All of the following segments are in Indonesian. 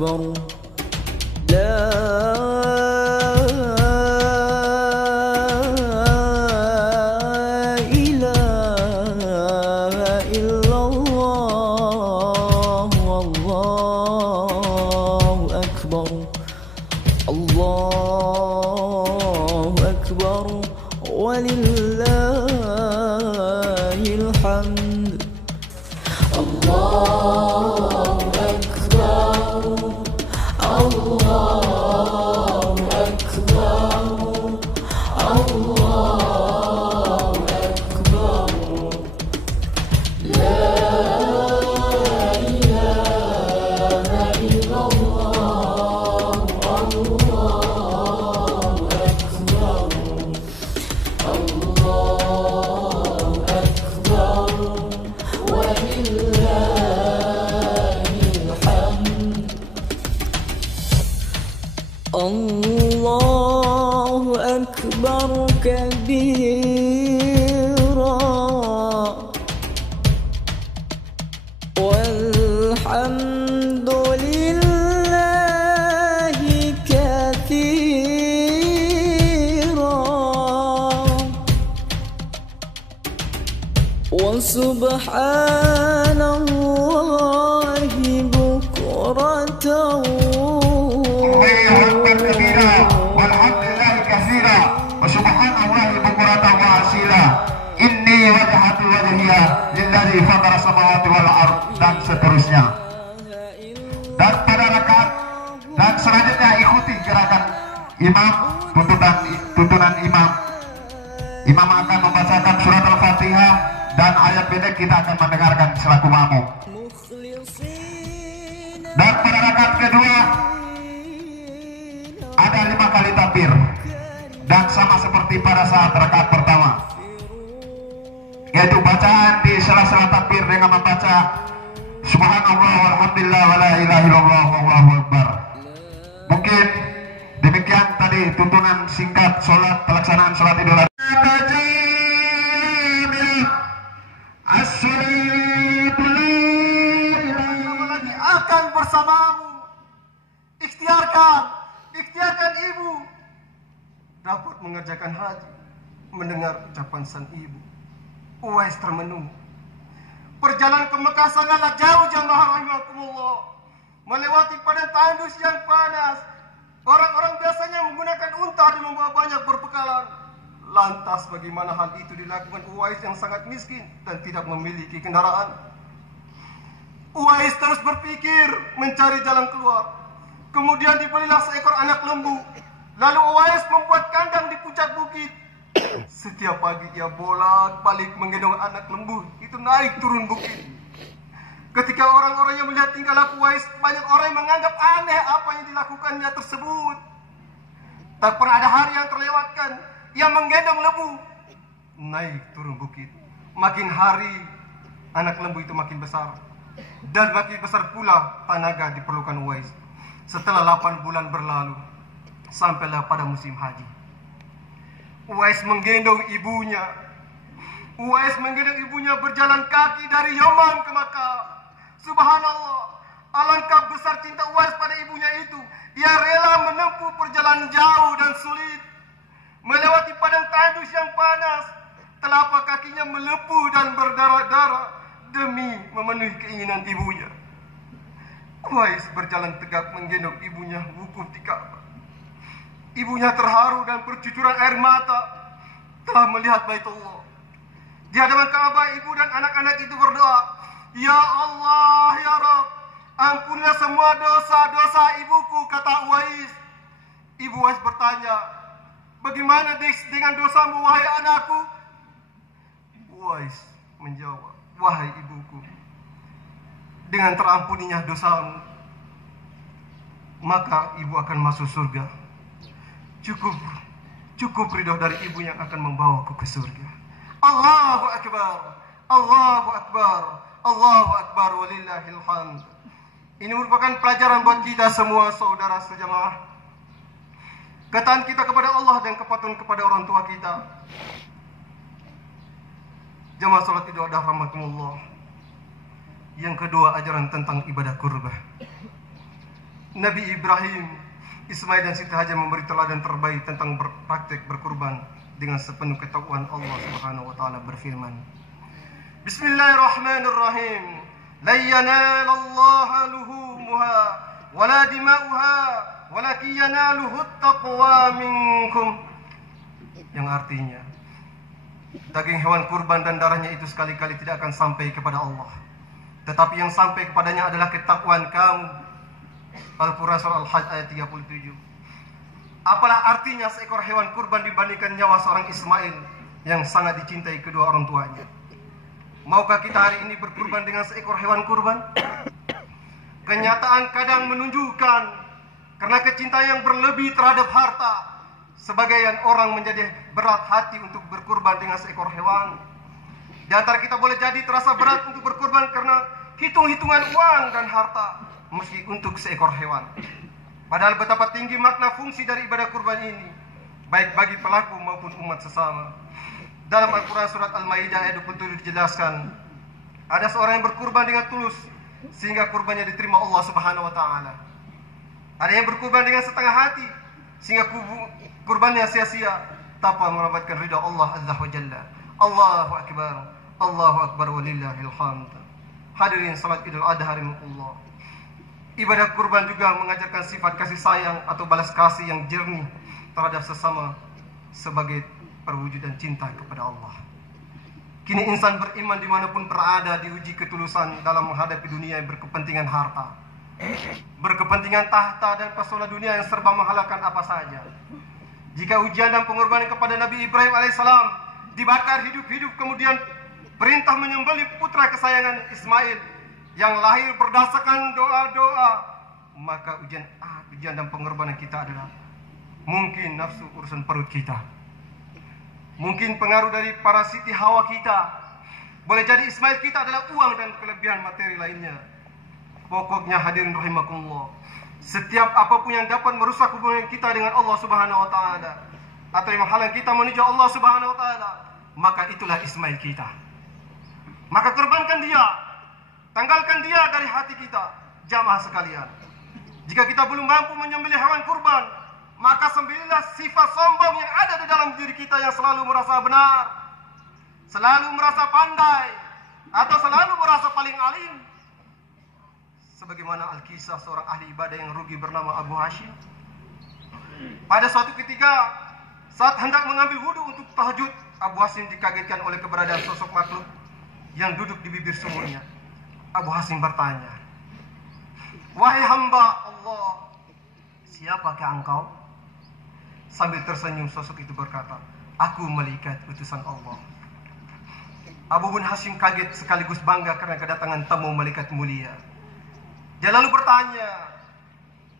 أكبر لا الله أكبر ولله الحمد الله أكبر الله أكبر الله أكبر لا إله إلا الله الله أكبر كبيرا والحمد لله كثيرا وسبحان الله بكرة Lillahi fatara samawati wal ard dan seterusnya. Dan pada rakaat dan selanjutnya ikuti gerakan imam, tuntunan imam. Imam akan membacakan surat Al-Fatihah dan ayat pendek kita akan mendengarkan selaku makmum. Dan pada rakaat kedua ada 5 kali takbir dan sama seperti pada saat rakaat pertama, yaitu bacaan di sela-sela takbir dengan membaca subhanallah walhamdulillah wala ilaha illallah wallahu akbar. Mungkin demikian tadi tuntunan singkat sholat, pelaksanaan sholat Idul Adha. Akan bersamamu. Ikhtiarkan ibu dapat mengerjakan haji, mendengar ucapan sang ibu. Uwais termenung. Perjalanan ke Mekah sangatlah jauh jamaah rahimakumullah. Melewati padang tandus yang panas. Orang-orang biasanya menggunakan unta dan membawa banyak berbekalan. Lantas bagaimana hal itu dilakukan Uwais yang sangat miskin dan tidak memiliki kendaraan? Uwais terus berpikir mencari jalan keluar. Kemudian dibelilah seekor anak lembu. Lalu Uwais membuat kandang di puncak bukit. Setiap pagi ia bolak-balik menggendong anak lembu itu naik turun bukit. Ketika orang-orang yang melihat tingkah laku Uwais, banyak orang yang menganggap aneh apa yang dilakukannya tersebut. Tak pernah ada hari yang terlewatkan ia menggendong lembu naik turun bukit. Makin hari anak lembu itu makin besar, dan makin besar pula tenaga diperlukan Uwais. Setelah 8 bulan berlalu, sampailah pada musim haji. Uwais menggendong ibunya. Uwais menggendong ibunya berjalan kaki dari Yaman ke Makkah. Subhanallah, alangkah besar cinta Uwais pada ibunya itu. Ia rela menempuh perjalanan jauh dan sulit, melewati padang tandus yang panas. Telapak kakinya melepuh dan berdarah-darah demi memenuhi keinginan ibunya. Uwais berjalan tegak menggendong ibunya wukuf di Ka'bah. Ibunya terharu dan bercucuran air mata telah melihat Baitullah. Di hadapan Ka'bah, ibu dan anak-anak itu berdoa, "Ya Allah, ya Rabb, ampunilah semua dosa-dosa ibuku," kata Uwais. Ibu Uwais bertanya, "Bagaimana dengan dosamu, wahai anakku?" Uwais menjawab, "Wahai ibuku, dengan terampuninya dosamu, maka ibu akan masuk surga. Cukup ridho dari ibu yang akan membawaku ke surga." Allahu Akbar, Allahu Akbar, Allahu Akbar, walillahil hamd. Ini merupakan pelajaran buat kita semua saudara sejamaah. Ketaatan kita kepada Allah dan kepatuhan kepada orang tua kita. Jamaah salat Idul Adha rahimakumullah. Yang kedua, ajaran tentang ibadah qurbah. Nabi Ibrahim, Ismail dan Siti Hajar memberi teladan terbaik tentang praktek berkurban dengan sepenuh ketakwaan. Allah Subhanahu wa taala berfirman, Bismillahirrahmanirrahim. La yanalallaha luhumuha wala dima'uha walakin yanaluhu taqwa minkum. Yang artinya, daging hewan kurban dan darahnya itu sekali-kali tidak akan sampai kepada Allah, tetapi yang sampai kepadanya adalah ketakwaan kamu. Al-Quran surah Al-Hajj ayat 37. Apalah artinya seekor hewan kurban dibandingkan nyawa seorang Ismail yang sangat dicintai kedua orang tuanya? Maukah kita hari ini berkurban dengan seekor hewan kurban? Kenyataan kadang menunjukkan karena kecintaan yang berlebih terhadap harta, sebagian orang menjadi berat hati untuk berkurban dengan seekor hewan. Di antara kita boleh jadi terasa berat untuk berkurban karena hitung-hitungan uang dan harta, meski untuk seekor hewan. Padahal betapa tinggi makna fungsi dari ibadah kurban ini, baik bagi pelaku maupun umat sesama. Dalam Al-Quran surat Al-Maidah ayat 27 dijelaskan, ada seorang yang berkurban dengan tulus sehingga kurbannya diterima Allah Subhanahu wa taala. Ada yang berkurban dengan setengah hati sehingga kurbannya sia-sia tanpa mendapatkan ridha Allah Azza wa Jalla. Allahu akbar, Allahu akbar walillahil hamd. Hadirin salat Idul Adha rahimakumullah. Ibadah kurban juga mengajarkan sifat kasih sayang atau balas kasih yang jernih terhadap sesama sebagai perwujudan cinta kepada Allah. Kini insan beriman dimanapun berada diuji ketulusan dalam menghadapi dunia yang berkepentingan harta, berkepentingan tahta dan pesona dunia yang serba menghalalkan apa saja. Jika ujian dan pengorbanan kepada Nabi Ibrahim alaihissalam dibakar hidup-hidup, kemudian perintah menyembelih putra kesayangan Ismail yang lahir berdasarkan doa-doa, maka ujian dan pengorbanan kita adalah mungkin nafsu urusan perut kita, mungkin pengaruh dari para siti hawa kita, boleh jadi Ismail kita adalah uang dan kelebihan materi lainnya. Pokoknya hadirin rahimakumullah, setiap apapun yang dapat merusak hubungan kita dengan Allah Subhanahu wa taala atau yang menghalang kita menuju Allah Subhanahu wa taala, maka itulah Ismail kita. Maka korbankan dia, tanggalkan dia dari hati kita. Jamaah sekalian, jika kita belum mampu menyembelih hewan kurban, maka sembelihlah sifat sombong yang ada di dalam diri kita yang selalu merasa benar, selalu merasa pandai, atau selalu merasa paling alim. Sebagaimana Al-Kisah seorang ahli ibadah yang rugi bernama Abu Hashim. Pada suatu ketika saat hendak mengambil wudhu untuk tahajud, Abu Hashim dikagetkan oleh keberadaan sosok makhluk yang duduk di bibir sumurnya. Abu Hashim bertanya, "Wahai hamba Allah, siapakah engkau?" Sambil tersenyum sosok itu berkata, "Aku malaikat utusan Allah." Abu bin Hashim kaget sekaligus bangga karena kedatangan tamu malaikat mulia. Dia lalu bertanya,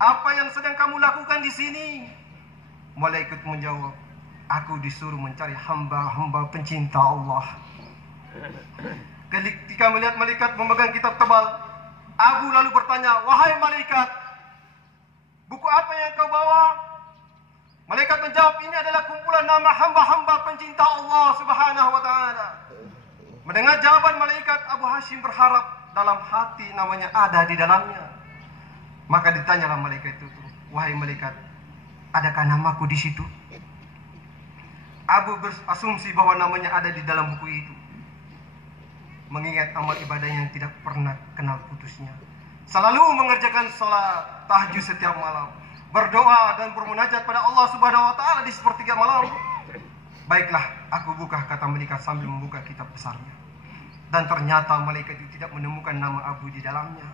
"Apa yang sedang kamu lakukan di sini?" Malaikat menjawab, "Aku disuruh mencari hamba-hamba pencinta Allah." Ketika melihat malaikat memegang kitab tebal, Abu lalu bertanya, "Wahai malaikat, buku apa yang kau bawa?" Malaikat menjawab, "Ini adalah kumpulan nama hamba-hamba pencinta Allah Subhanahu wa taala." Mendengar jawaban malaikat, Abu Hashim berharap dalam hati namanya ada di dalamnya. Maka ditanyalah malaikat itu, "Wahai malaikat, adakah namaku di situ?" Abu berasumsi bahwa namanya ada di dalam buku itu, mengingat amal ibadah yang tidak pernah kenal putusnya. Selalu mengerjakan salat tahajud setiap malam, berdoa dan bermunajat pada Allah Subhanahu wa taala di sepertiga malam. "Baiklah, aku buka," kata malaikat sambil membuka kitab besarnya. Dan ternyata malaikat itu tidak menemukan nama Abu di dalamnya.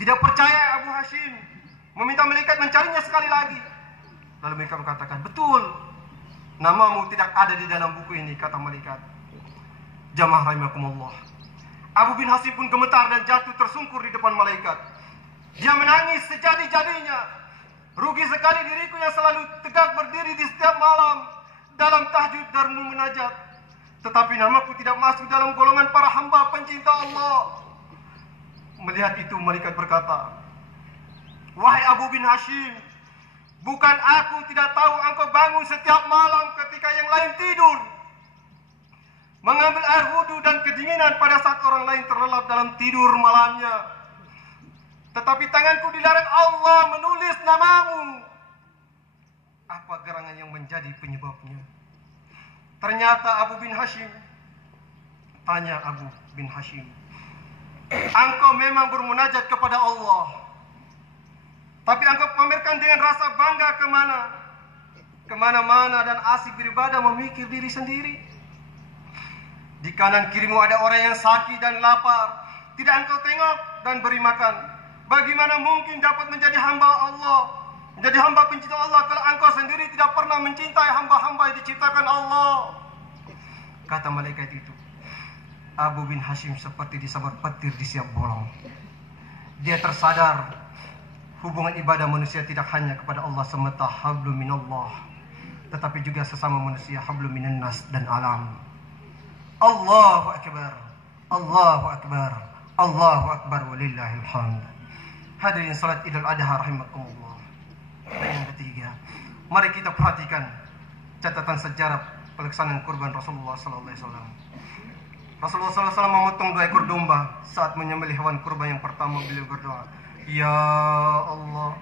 Tidak percaya Abu Hashim meminta malaikat mencarinya sekali lagi. Lalu mereka mengatakan, "Betul, namamu tidak ada di dalam buku ini," kata malaikat. Jamaah rahimakumullah, Abu bin Hashim pun gemetar dan jatuh tersungkur di depan malaikat. Dia menangis sejadi-jadinya. "Rugi sekali diriku yang selalu tegak berdiri di setiap malam dalam tahajud dan munajat, tetapi namaku tidak masuk dalam golongan para hamba pencinta Allah." Melihat itu malaikat berkata, "Wahai Abu bin Hashim, bukan aku tidak tahu engkau bangun setiap malam ketika yang lain tidur, mengambil air wudhu dan kedinginan pada saat orang lain terlelap dalam tidur malamnya. Tetapi tanganku dilarang Allah menulis namamu. Apa gerangan yang menjadi penyebabnya? Ternyata Abu bin Hashim. Tanya Abu bin Hashim, engkau memang bermunajat kepada Allah, tapi engkau pamerkan dengan rasa bangga kemana-mana dan asik beribadah memikir diri sendiri. Di kanan kirimu ada orang yang sakit dan lapar, tidak engkau tengok dan beri makan. Bagaimana mungkin dapat menjadi hamba Allah, menjadi hamba pencipta Allah, kalau engkau sendiri tidak pernah mencintai hamba-hamba yang diciptakan Allah? Kata malaikat itu, Abu bin Hashim seperti disambar petir di siap bolong. Dia tersadar hubungan ibadah manusia tidak hanya kepada Allah semata, hablum minallah, tetapi juga sesama manusia, hablum minannas dan alam. Allahu akbar, Allahu akbar, Allahu akbar, walillahil hamd. Hadirin salat Idul Adha rahimakumullah. Dan yang ketiga, mari kita perhatikan catatan sejarah pelaksanaan kurban Rasulullah sallallahu alaihi wasallam. Rasulullah SAW memotong 2 ekor domba. Saat menyembelih hewan kurban yang pertama, beliau berdoa, Ya Allah,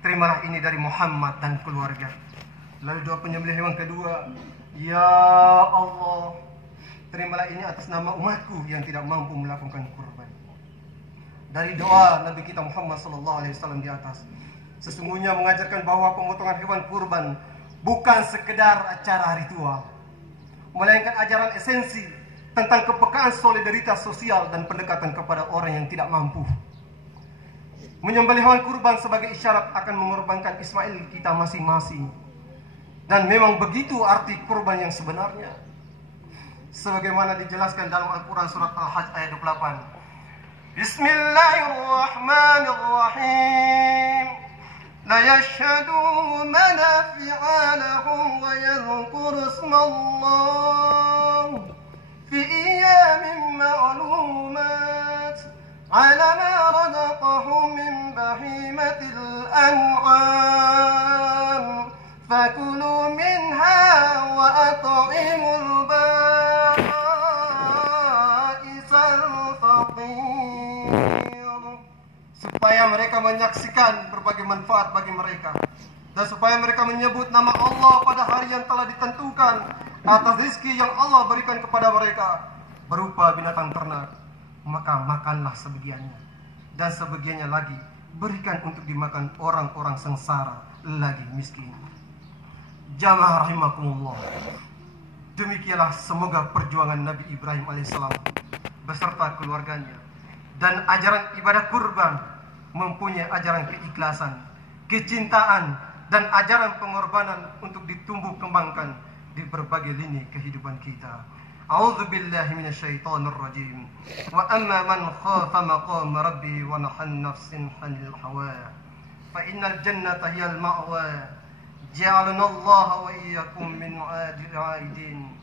terimalah ini dari Muhammad dan keluarga. Lalu doa penyembelih hewan kedua, Ya Allah, terimalah ini atas nama umatku yang tidak mampu melakukan kurban. Dari doa Nabi kita Muhammad SAW di atas, sesungguhnya mengajarkan bahwa pemotongan hewan kurban bukan sekedar acara ritual, melainkan ajaran esensi tentang kepekaan solidaritas sosial dan pendekatan kepada orang yang tidak mampu. Menyembelih hewan kurban sebagai isyarat akan mengorbankan Ismail kita masing-masing. Dan memang begitu arti kurban yang sebenarnya. Sebagaimana dijelaskan dalam Al-Quran surat Al-Hajj ayat 28. Bismillahirrahmanirrahim. La yashhadu manafi'a lahum wa yadhkuru ismallah في أيام معلومات على ما رزقهم من بهيمة الأنعام فكلوا منها وأطعموا البائس الفقير, supaya mereka menyaksikan berbagai manfaat bagi mereka dan supaya mereka menyebut nama Allah pada hari yang telah ditentukan atas rezeki yang Allah berikan kepada mereka berupa binatang ternak, maka makanlah sebagiannya, dan sebagiannya lagi berikan untuk dimakan orang-orang sengsara lagi miskin. Jamaah rahimakumullah, demikianlah semoga perjuangan Nabi Ibrahim alaihissalam beserta keluarganya dan ajaran ibadah kurban mempunyai ajaran keikhlasan, kecintaan, dan ajaran pengorbanan untuk ditumbuh kembangkan di berbagai lini kehidupan kita. A'udzu billahi minasyaitonir rajim. Wa amma man khafa maqama rabbi wa nahan nafsin 'anil hawa fa innal jannata hiyal ma'wa. Ja'alana Allah wa iyyakum min 'aidin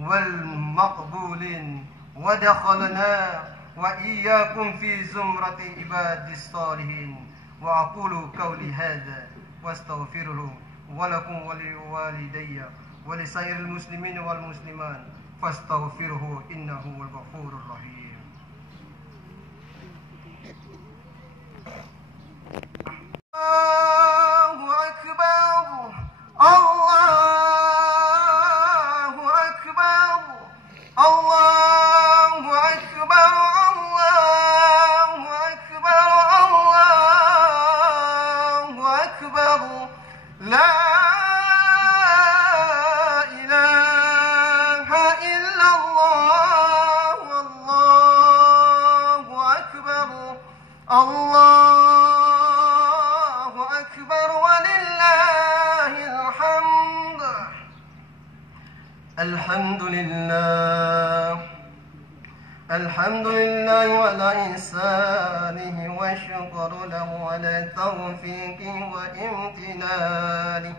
wal maqbulin wa dakhalna wa iyyakum fi zumrati ibadis salihin. Wa aqulu qawli hadza wastaghfiruhu wa lakum wa liwalidayya ولسائر المسلمين والمسلمات فاستغفره إنه هو الغفور الرحيم. الله أكبر الله أكبر الله أكبر الله أكبر الله أكبر لا الله أكبر ولله الحمد. الحمد لله الحمد لله على إحسانه والشكر له على توفيقه وامتنانه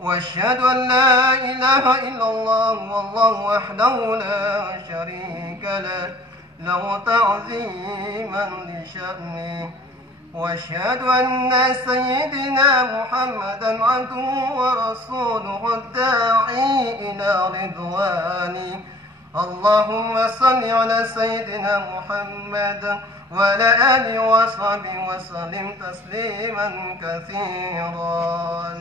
وأشهد أن لا إله إلا الله والله وحده لا شريك له له تعظيما لشأنه وأشهد أن سيدنا محمدا عبده ورسوله الداعي إلى رضوانه اللهم صل على سيدنا محمد وعلى آله وصحبه وسلم تسليما كثيرا.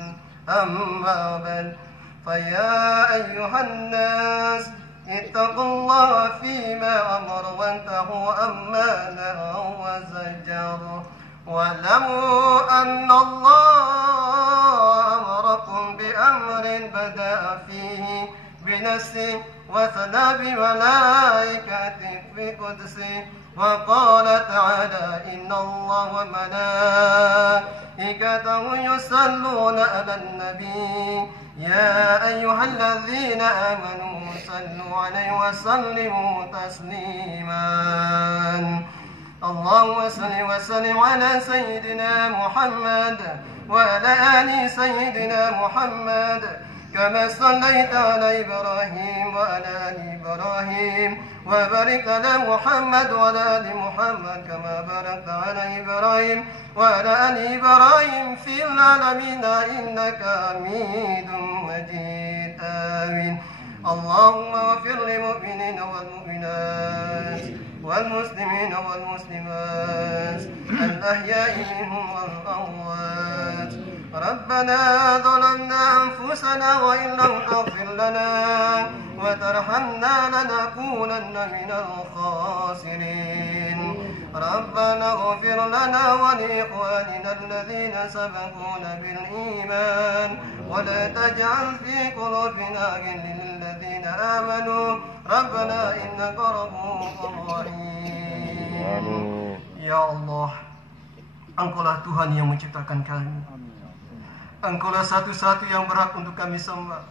أما بعد، فيا أيها الناس اتقوا الله فيما أمر وانتهوا عما نهى وزجر، واعلموا أن الله أمركم بأمر بدأ فيه بنفسه وثنى بملائكته في قدسه، وقال تعالى: إن الله وملائكته يصلون على النبي يا أيها الذين آمنوا صلوا عليه وسلموا تسليما. اللهم صل وسلم على سيدنا محمد وعلى آل سيدنا محمد كما صليت على إبراهيم وعلى آل إبراهيم، وبارك على محمد وعلى آل محمد كما باركت على إبراهيم وعلى آل إبراهيم في العالمين إنك حميد مجيد. آمين. اللهم اغفر للمؤمنين والمؤمنات والمسلمين والمسلمات الأحياء منهم والأموات. ربنا ظلمنا أنفسنا وإن لم تغفر لنا وترحمنا لنكونن من الخاسرين. ربنا اغفر لنا ولإخواننا الذين سبقونا بالإيمان ولا تجعل في قلوبنا غلا للذين آمنوا ربنا إنك رؤوف رحيم. Ya Allah, Engkaulah Tuhan yang menciptakan kami. Engkaulah satu-satu yang berhak untuk kami sembah.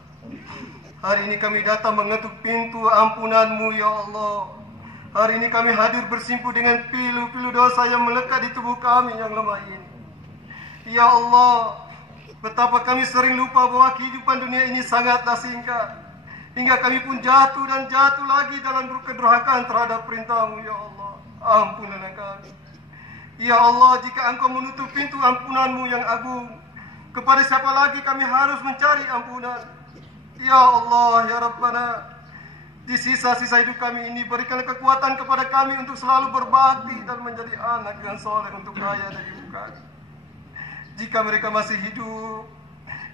Hari ini kami datang mengetuk pintu ampunan-Mu, ya Allah. Hari ini kami hadir bersimpu dengan pilu-pilu dosa yang melekat di tubuh kami yang lemah ini. Ya Allah, betapa kami sering lupa bahwa kehidupan dunia ini sangatlah singkat. Hingga kami pun jatuh dan jatuh lagi dalam kedurhakaan terhadap perintah-Mu, ya Allah. Ampunilah kami. Ya Allah, jika Engkau menutup pintu ampunan-Mu yang agung, kepada siapa lagi kami harus mencari ampunan? Ya Allah, ya Rabbana, di sisa-sisa hidup kami ini berikanlah kekuatan kepada kami untuk selalu berbakti dan menjadi anak yang soleh untuk ayah dan ibu kami. Jika mereka masih hidup,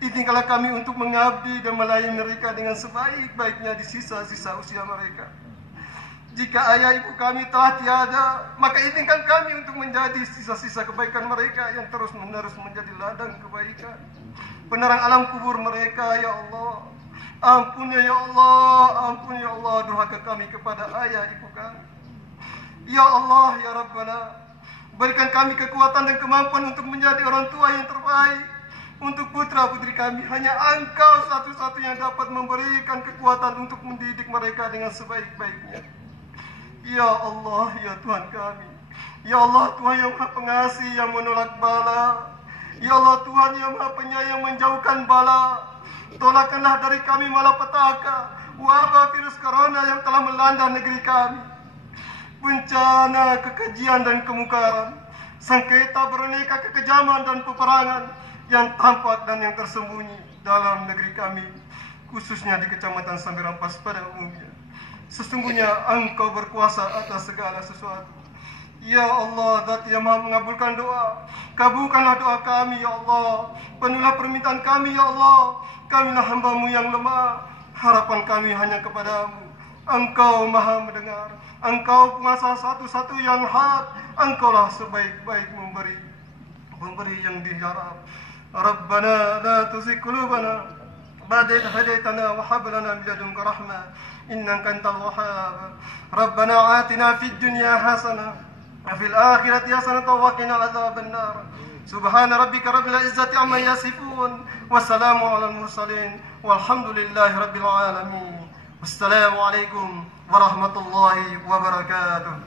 izinkanlah kami untuk mengabdi dan melayani mereka dengan sebaik-baiknya di sisa-sisa usia mereka. Jika ayah ibu kami telah tiada, maka izinkan kami untuk menjadi sisa-sisa kebaikan mereka yang terus-menerus menjadi ladang kebaikan, penerang alam kubur mereka, ya Allah. Ampun ya Allah, ampun ya Allah durhaka kami kepada ayah ibu kami. Ya Allah, ya Rabbana, berikan kami kekuatan dan kemampuan untuk menjadi orang tua yang terbaik untuk putra-putri kami. Hanya Engkau satu-satunya dapat memberikan kekuatan untuk mendidik mereka dengan sebaik-baiknya. Ya Allah, ya Tuhan kami. Ya Allah, Tuhan yang Maha Pengasih yang menolak bala. Ya Allah, Tuhan yang Maha Penyayang menjauhkan bala. Tolakkanlah dari kami malapetaka, wabah virus corona yang telah melanda negeri kami, bencana, kekejian dan kemungkaran, sengketa beraneka kekejaman dan peperangan yang tampak dan yang tersembunyi dalam negeri kami, khususnya di Kecamatan Sambirampas pada umumnya. Sesungguhnya Engkau berkuasa atas segala sesuatu. Ya Allah, Zat yang Maha mengabulkan doa, kabulkanlah doa kami, ya Allah. Penuhlah permintaan kami, ya Allah. Kamilah hamba-Mu yang lemah, harapan kami hanya kepada-Mu. Engkau Maha mendengar, Engkau penguasa satu-satu yang hak, Engkaulah sebaik-baik memberi yang diharap. Rabbana la tuzigh qulubana ba'da idh hadaytana wa hab lana min ladunka rahmah innaka antal wahhab. Rabbana atina fid dunya hasanah wa fil akhirati hasanah wa qina adzaban nar. Subhana rabbika rabbil izzati amma yasifun wa salamun alal mursalin walhamdulillahi rabbil alamin. Wassalamu alaikum warahmatullahi wabarakatuh.